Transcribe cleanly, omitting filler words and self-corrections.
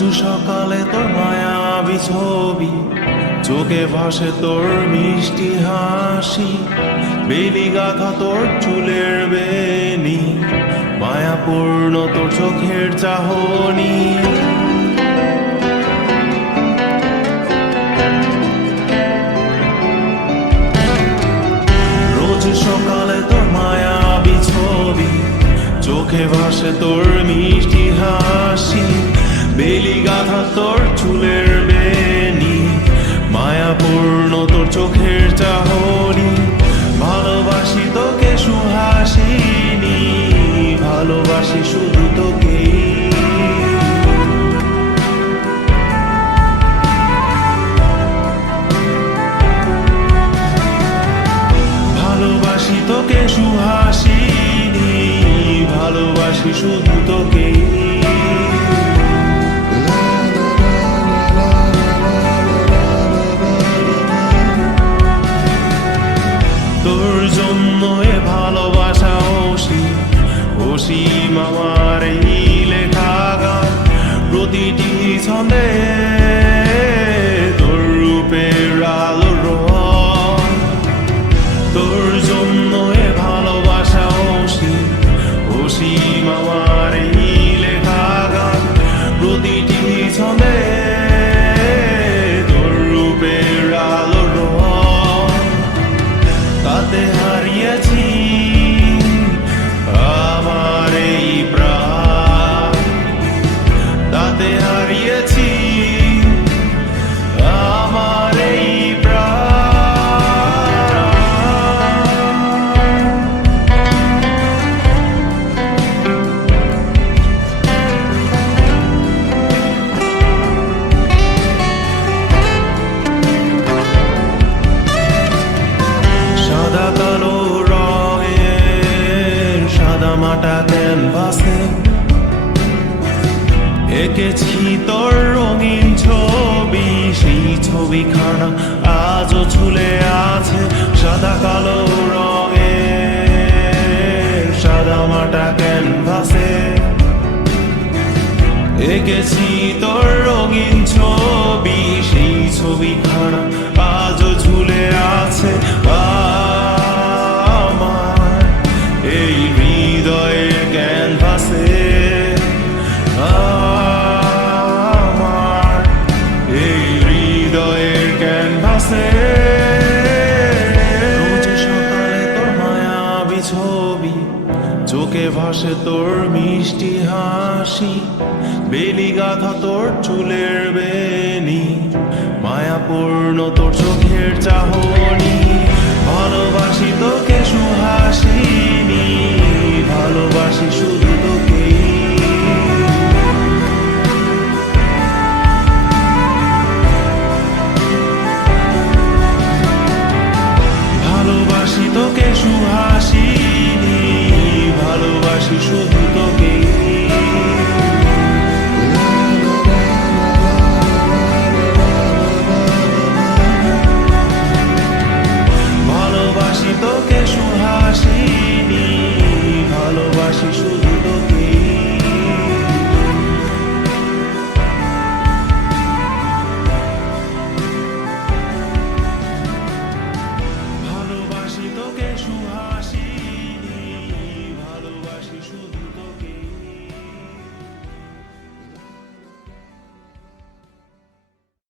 রোজ সকালে তোর মায়াবী ছবি, চোখে ভাসে তোর মিষ্টি হাসি, বেলি গাথা তোর চুলের বেনি, মায়াপূর্ণ তোর চোখের চাহনি। রোজ সকালে তোর মায়াবী ছবি, চোখে ভাসে তোর মিষ্টি হাসি, বেলি গাথা তোর চুলের বেনি, মায়াপূর্ণ তোর চোখের চাহনি। ভালোবাসি তোকে সুহাসিনী, ভালোবাসি শুধু তোকে। ভালোবাসি তোকে সুহাসিনী, ভালোবাসি শুধু তোকে। তোর জন্য এ ভালোবাসা অসীম, অসীম আমার এই লেখা গান, প্রতিটি ছন্দে তোর রূপের আলো রং। তোর জন্য এ ভালোবাসা অসীম, অসীম আমার এই লেখা গান, প্রতিটি ছন্দে তোর রূপের আলো রং। তাতে হারিয়েছি আমার এই প্রাণ, তাতে হারিয়েছি আমার এই সাদা কালো রঙের সাদা মাটা ক্যানভাসে এঁকেছি তোর রঙিন ছবি, সেই ছবিখানা আজও ঝুলে আছে। সাদা কালো রঙের সাদা মাটা ক্যানভাসে এঁকেছি তোর রঙিন ছবি, সেই ছবিখানা আজও ঝুলে আছে আমার এই হৃদয়ের ক্যানভাসে। আমার এই হৃদয়ের ক্যানভাসে। রোজ সকালে তোর মায়াবী ছবি, চোখে ভাসে তোর মিষ্টি হাসি, বেলি গাথা তোর চুলের বেনি, মায়াপূর্ণ তোর চোখের চাহনি। ভালোবাসি তোকে সুহাসিনী, ভালোবাসি শুধু তোকে। ভালোবাসি তোকে সুহাসিনী, ভালোবাসি শুধু তোকে। ভালোবাসি তোকে